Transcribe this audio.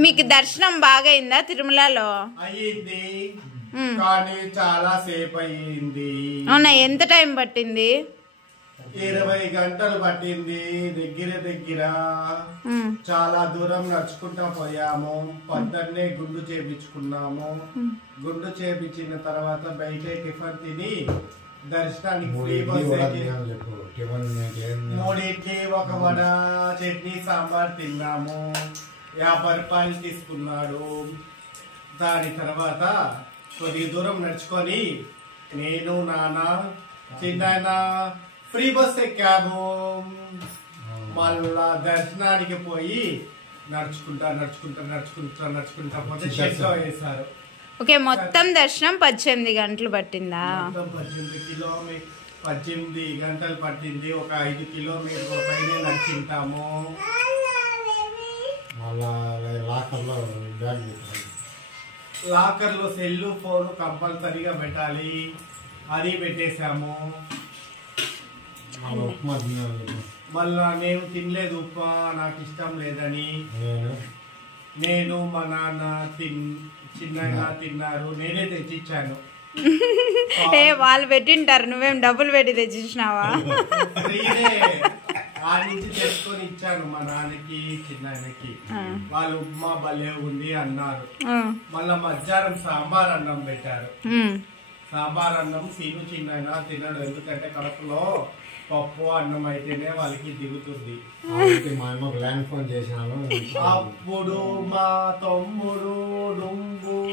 మీకు దర్శనం బాగా అయిందా తిరుమలలో? అయ్యింది కానీ చాలా సేపు అయ్యింది. అవునా, ఎంత టైం పట్టింది? 20 గంటలు పట్టింది. దగ్గర చాలా దూరం నడుచుకుంటా పోయాము. పొద్దున్నే గుండు చేపించుకున్నాము. గుండు చేపించిన తర్వాత బయట టిఫిన్ తిని దర్శనానికి ఫ్రీ బస్ 3 ఇడ్లీ 1 వడ చట్నీ సాంబార్ తిన్నాము. 50 రూపాయలు తీసుకున్నాడు. దాని తర్వాత కొద్ది దూరం నడుచుకొని నేను నాన్న చిన్న ఫ్రీ బస్ ఎక్కాము. మళ్ళా దర్శనానికి పోయి నడుచుకుంటా పోతే షెడ్లో వేశారు. ఓకే, మొత్తం దర్శనం 18 గంటలు పట్టిందా? 18 గంటలు పట్టింది. ఒక 5 కిలోమీటర్ల పైన నడుచుంటాము. లాకర్లో సెల్లు ఫోన్ కంపల్సరీగా పెట్టాలి. అది పెట్టేశాము. మళ్ళా నేను తినలేదు ఉప్మా, నాకు ఇష్టం లేదని. నేను మా నాన్న చిన్నగా తిన్నారు. నేనే తెచ్చిచ్చాను. వాళ్ళు పెట్టింటారు, నువ్వేం డబ్బులు పెట్టి తెచ్చిచ్చినావా? ఆ నుంచి తెచ్చుకొని ఇచ్చాను మా నాన్నకి చిన్నకి. వాళ్ళు ఉప్మా భలే ఉంది అన్నారు. మళ్ళా మధ్యాహ్నం సాంబార్ అన్నం పెట్టారు. సాంబార్ అన్నం చిన్న తినడు, ఎందుకంటే కడుపులో పప్పు అన్నం అయితేనే వాళ్ళకి దిగుతుంది. మా అమ్మ ల్యాండ్ ఫోన్ చేసినాను. అప్పుడు మా తమ్ముడు